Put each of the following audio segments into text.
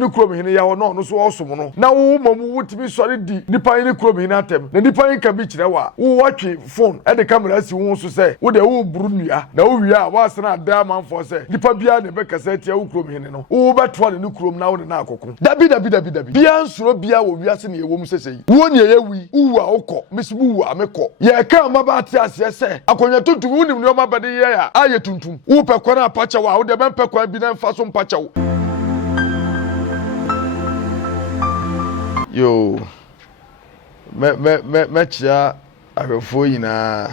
ni kurom hene ya no no so osom no na wo mamu wutimi sori di nipa ni kurom hene atem na nipa yin ka bi kire wa wo watwe phone e de camera si wo so se wo de wo buru nua na wo wi a wa sena da manfo se nipa bia ne be kasa tia wo kurom hene no wo beto ne kurom na wo na akoko dabi bia nsoro bia wo wiase ne ewom sesei wo ne ye wi uwu a wokọ mesibu wu a mekọ ye ka ma ba ate ase se akonya tuntum wo nim no ma bade ye ya aye tuntum wo pekọ na apacha wa wo de ben pekọ bi na mfa so mpacha wo yo me chia ahwefo yina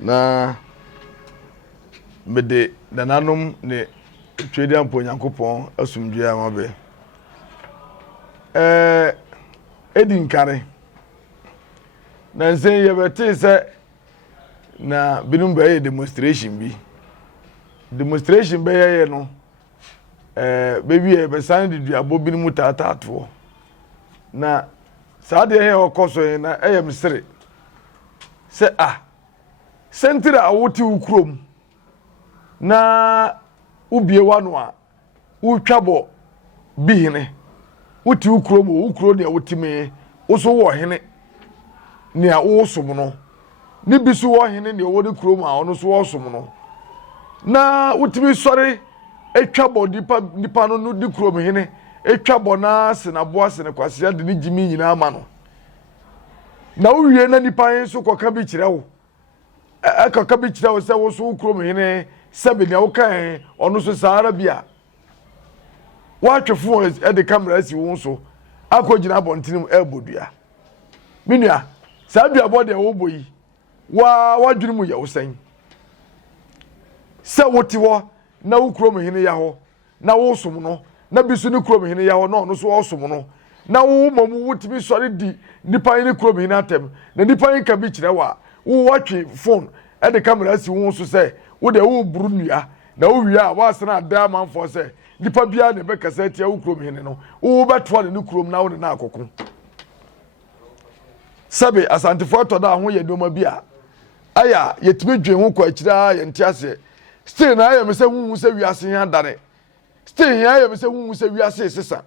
na mede nananom ne twedi ampo Nyankopon asumdwe amabe edin kare na nse yebete se na binum be demonstration be ye no baby e be san de duabo binum tatato na saade he okoso na eyem sere se sentira awoti ukrom na ubie wano a utwabo bihine wuti ukrom ukro ne awotime oso wo hene ne a wosom no ni bisu wo hene ne wo de krom a ono so wosom no na wutimi sori etwabo nipa no di krom hene etwabo na senabo sene kwase ade ni jimi nyina ama no na uwie na nipa yin so koka bi kire wo koka bi kire wo se wo so krom hene sebe ne wo kan ono so saara bia wa twefo e de camera si wo so akogina abontinim elbodua minua sa dua bode wo boyi wa dwene mu ye wo san se wo ti wo na wo krom hene ya ho na wo som no na bisu ni krom hene ya ho no so wo som no na wo mamu wutimi sori di nipa yin krom hene atem na nipa yin ka bi kire wa wo watwe phone e de camera si wo so se wo de wo buru nua na wo wi a wa sena da manfo se nipa bia ne be kasa tia wo krom hene no wo beto ne krom na wo na akoko sabe asante foto da ho ye doma bia aya yetime dwen ho kwa akira ye ntiase still na aya me se hu se wiase ya dare still ya aya me se hu se wiase sesa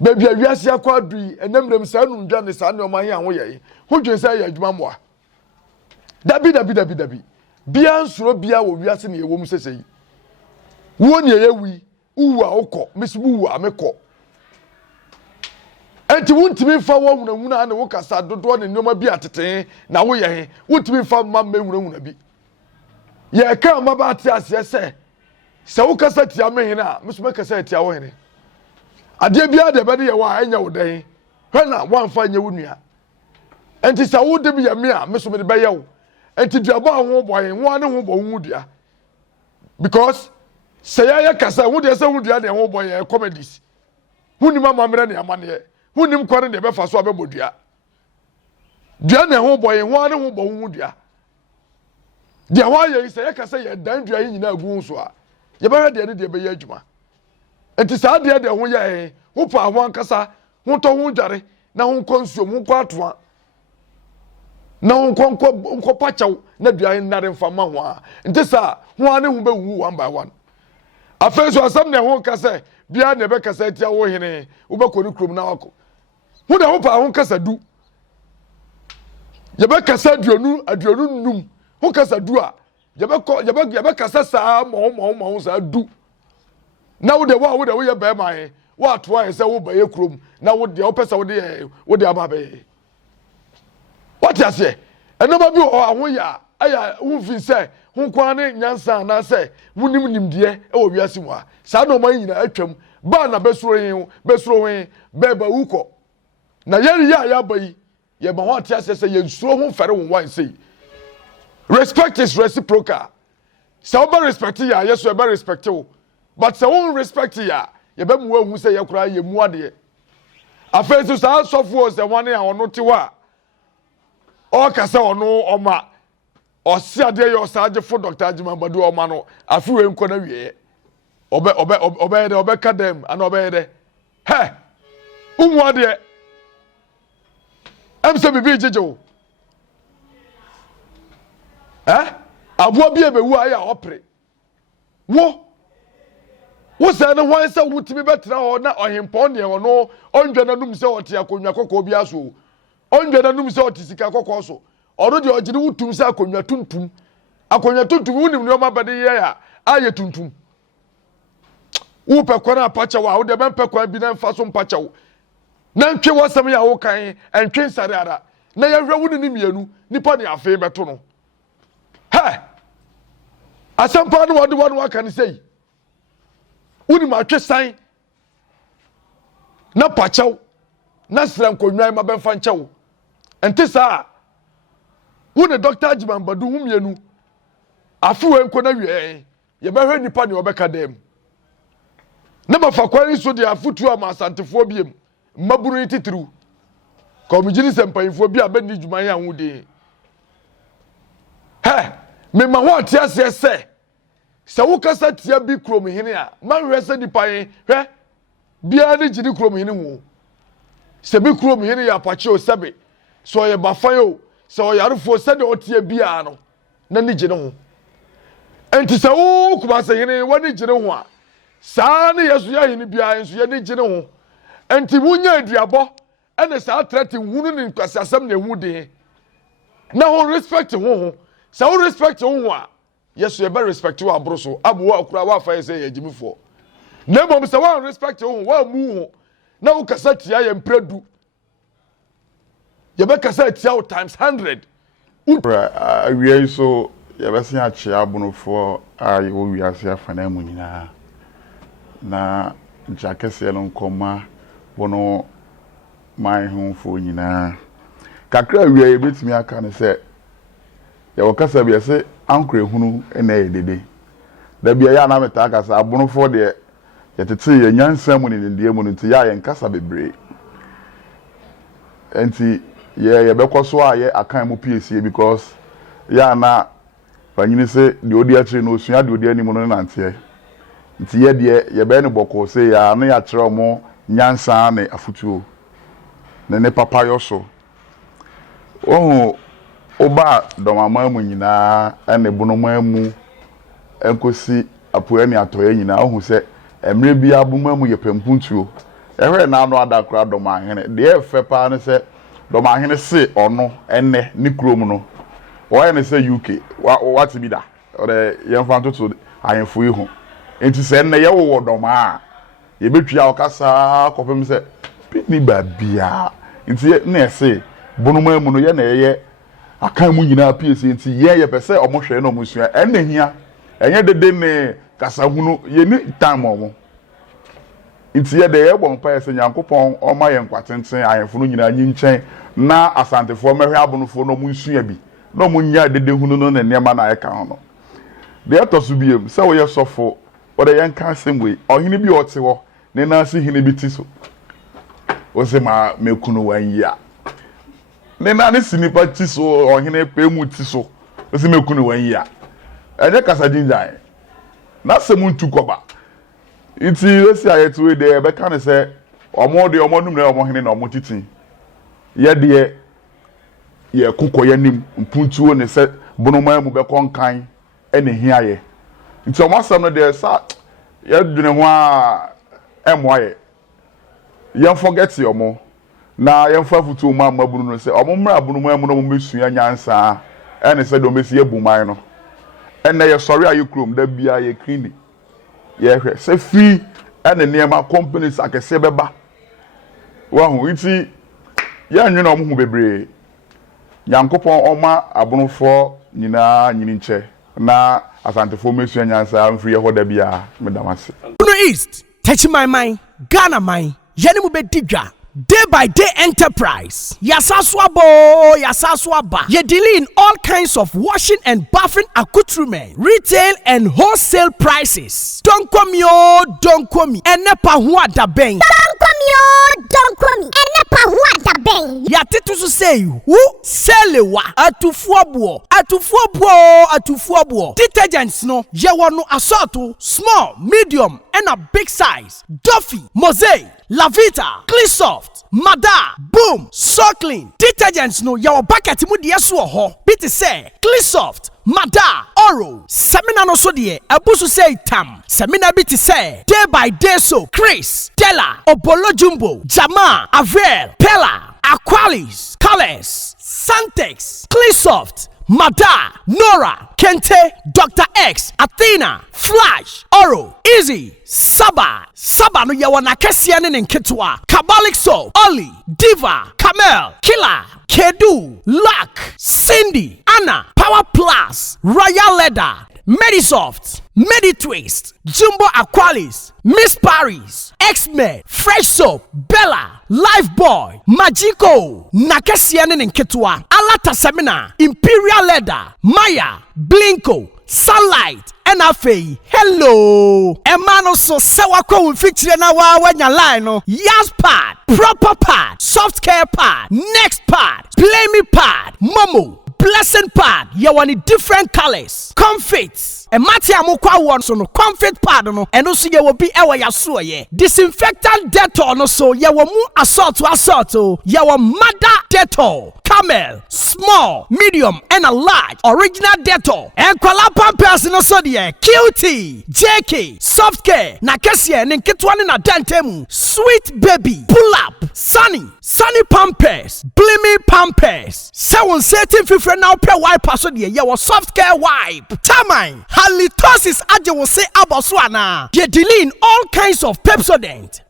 baby wiase akwa dui enemrem sa nu ndwa ne sa ne o man ya ho ye ho dwen sa ya adwuma moa dabi bia nsoro bia wo wiase ne ewom sesei wo ne ye wi uwu a wokọ mesibu wu a mekọ enti wuntimi fa wo hunahuna na wo kasa dodo ne nnoma bi atete na wo ye he wuntimi fa ma hunahuna bi ye ka ma ba ate ase se wo kasa tia me he na meso me kasa tia wo he ne ade bia de bede ye wa anya wo dan he na wan fa anya wo nua enti sa wo de bi ye me a meso me de be ye wo enti duaba ho boye ho ane ho bo hu dua because say ya kasa wo de se hu dua de ho boye comedies hunim amamre ne amane hunim kware de be fa so abebodua dua ne ho boye ho ane ho bo hu dua de ho aye say ya kasa ye dan dua yi nyina agu so a ye ba hwe de ne de be ye adwuma enti sa de ho ye ho pa ho ankasa ho to ho dware na ho konsuo ho kwa atoa na nko pachaw na dua nare mfama ho a nti sa ho ane ho be wu one by one afenso asam ne ho kasa bia ne be kasa tia wo hene wo be koni krom na wako ho da ho pa ho kasa du ye be kasa aduonu num ho kasa du a ye be kasa sa mo sa du na wo de wo ye be ma he wo ato an se wo ba ye krom na wo de wo pesa wo de aba be what you say? And nobody bi o ahun ya aya hu fi say hu kwa ne nyansa na say wunim nimdie e wo wiase mu a sa no man nyina atwam ba na besuro wen beba uko na yeri ya bayi ye ba ho atia say ye nsuro hu fere won wan say respect is reciprocal so be respect ya yes we be respect you but so won respect ya ye be mu hu say ye kura ye mu ade afenso sa sofo say wan ya ono ti wa o kasa ono oma osi ade yo saje fo Dr. Ajima Badu oma no afiwe nko na wie obe kadem ana obe de he umu ade emse bibi jejo abo bi ebewu aya opre wo wo say no wan say wutimi betra ho na ohempon ne no ondwa nanum say ote akonwa kokko bi aso ondwa nanum say ote sika kokko so oro de ogire wutum say akonwa tuntum wunim ne oma bade ye ya aye tuntum wo pekwana apacha wa wo de ben pekwan bi na mfa so mpacha wo na ntwe wasam ya wo kan entwe nsare ara na ye hwe wo ni mienu nipa ne afi beto no ha asampa no wode won kan sei woni ma twe san na pachaw na sran konwan ma benfa nchew ente sa woni doctor Jiman Badu humienu afuwe nko na wie ye behwe nipa ne obeka dem na mafa kwani so de afutu ama asantefo biem maburu titru komijini sempanyfo bi abani djuman ya hude he me ma ho tia se wo kasa tia bi krom hene a man hwe se nipa yen hwe bia ne jini krom hene hu se bi krom hene ya pache o sebe so ye bafan o se o yarefo se de o tia bia no na ne jini hu enti se wo kuma se hene wani jini hu a saa ne yesu ya hene bia enso ye ne jini hu enti munya aduabo ene saa trete hunu ne kwasasam na hu de na ho respect ho se wo respect ho a yesu ye be respect wo abroso abuwa akura wa fa yese ye jimifo na mom se wo respect ho wa mu ho na wo kasa tia ye mpredu ye be kasa tia wo times 100 we so ye be se achi abunofo ayi wo wi ase afana mu nyina na jakese no nkoma wono mai hunfo nyina kakra wi ye betimi aka ne se ye wo kasa bi ese ankre hunu na edede da bia ya na meta kasa abunofo de yetete ye nyansa mu ne ndie mu nti ya ye nkasa bebre enti ye bekoso a ye akan mu PSA because ya na fanyini se de odi akire no osua de odi animu no nante nti ye de ye be ne boko se ya na ya kire omo nyansa ne afutuo ne papa yoso ohu oba domama mu nyina ene bunoma mu enkosi apoe ne atoye nyina ohu se emre bi abuma mu yepempuntuo ehwe na anu adakra doma hene de efe pa ne se doma hene se ono ene ni krom no oye ne se UK what bi da ore yemfa ntoto ayenfo ihu enti se ne ye wo doma a ye betwa okasa kopem se ni babia enti na se bunoma mu no ye na ye akan mu nyina PSA enti ye pese omo hwe na omo sua enne hia enye dede ne kasa hunu ye ni time omo enti ye de ye bon pa ese nyankopon oma ye nkwatenten ayenfo no nyina nyi nchen na asantefo mehwe abonofo no mu nsua bi na omo nya dede hunu no na nema na eka ho no de etosu biem se wo ye sofo o de ye nka asem ohini bi ote ho ne na asi hini bi ti so o se ma mekunu wan ya ne na ne sinipa ti so ohene pe mu ti so o se mekunu wan ya enye kasa jinjan na se mu ntukoba iti esi ayetu we de be kan se omo de omo num na omo hene na omo titin ye de ye kukoye nim mpuntuo ne se bonoma mu be konkan ene hiaye nti omo asam no de sa ye dwene ho a emoye ye forget omo na ye fa futu ma mabunu no se omo mra bonoma mu no mo mesua nyansa ene se do mesi ebuman no ene ye sorry aye krom da bia ye clean ye hwe se fi ene niema companies akese beba wa hu iti ye anwe na omo hu bebre yankopon oma abonofo nyina nyini nche na asantefo mesua nyansa mfiri ho da bia medamase Uno East touch my mind Ghana mind yene mu bedigwa day by day enterprise yasaswabo yasaswaba ye deal in all kinds of washing and bathing accoutrement retail and wholesale prices don't come enepa ho adaben don't come enepa ho adaben ya titu so say who selewa atufuobo detergents no ye wono assorto small medium and a big size Duffy Mosaic Lavita, Cleansoft, Mada, Boom, So Clean. Detergents no yaw bucket mu de so ho. Bit say Cleansoft, Mada, Oro, Seminar no so de, Abusu say tam, Seminar biti say, day by day so, Chris, Della, Obolo Jumbo, Jama, Avel, Pella, Aqualis, Colors, Santex, Clearsoft, Mada, Nora, Kente, Dr. X, Athena, Flash, Oro, Easy, Saba no yawana kesiane nketwa, Kabalik Soul, Oli, Diva, Camel, Killer, Kedu, Luck, Cindy, Anna, Power Plus, Royal Leather, Medisoft, Meditwist, Jumbo Aqualis, Miss Paris, X-Men, Fresh Soap, Bella, Lifeboy, Magico, Nakesiane Nketwa, Alata Semina, Imperial Leather, Maya, Blinko, Sunlight, NFA, hello. Emano so sewako feature na wanya line no. Yas pad, proper pad, soft care pad, next pad, play me pad, Momo, blessing pad, yawani different colors, comfits. And Mati amukwa one so no comfort pad no, and also ye will be ewa yasuo ye. Disinfectant Dettol no so ye will mu assault ye will mother Dettol, Camel, small, medium, and a large original Dettol. And kwala pampers no so de QT, JK, soft care, na kesie ne nketwa na dantemu, sweet baby, pull up, sunny pampers, blimmy pampers. Sewon certain fifre now pe wipe so de ye will soft care wipe. Tamine halitosis aje will say aboswana. Ye dealing all kinds of Pepsodent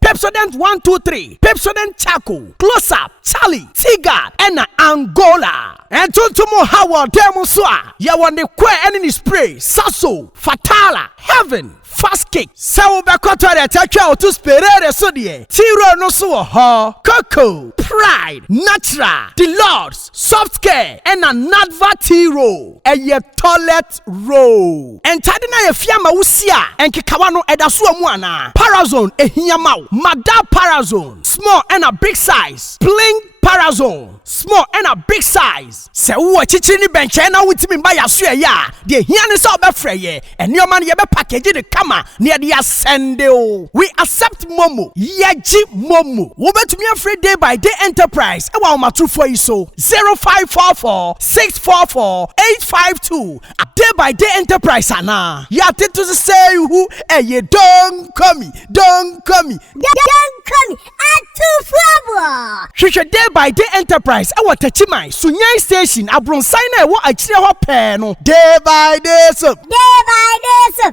1, 2, 3, Pepsodent Charcoal, Close Up, Charlie, Tigard, and Angola. And tuntumo hawa demo swa. Ya wande kwe enini spray, Sasso, Fatala, Heaven, Fast Kick. Sawo bekoto de tekwa otu sperere so de. Tiro no so ho, Coco, Pride, Natural, The Lords, Soft Care, and Nadva Tiro. Eye toilet roll. And tadina ye fiama usia, and kikawano edasu muana. Parazone ehiyamau. Mada Parazone, small and a big size. Bling Parazone, small and a big size. Se uwa chichini benche na witimi mba ya suya ya. Die hiani sa obefreye. And your man yebe package de kama. Ni adi ya sende o. We accept Momo. Yeji Momo. Ube to me a free day by day enterprise. Ewa umatufo iso. 0544 644 852. A day by day enterprise ana. Ya titu say who. Eye don't come me. Don't come me. Don't come Otumfuo. Hwehwɛ day by day enterprise ɛwɔ Tachimai Sunyai station Abronsai na ɛwɔ akyire hɔ pɛɛ no day by day so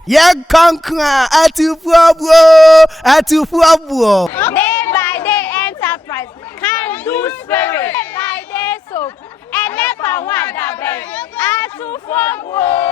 yɛ kankan Otumfuo day by day enterprise can do spirit day by day so and never wonder Otumfuo.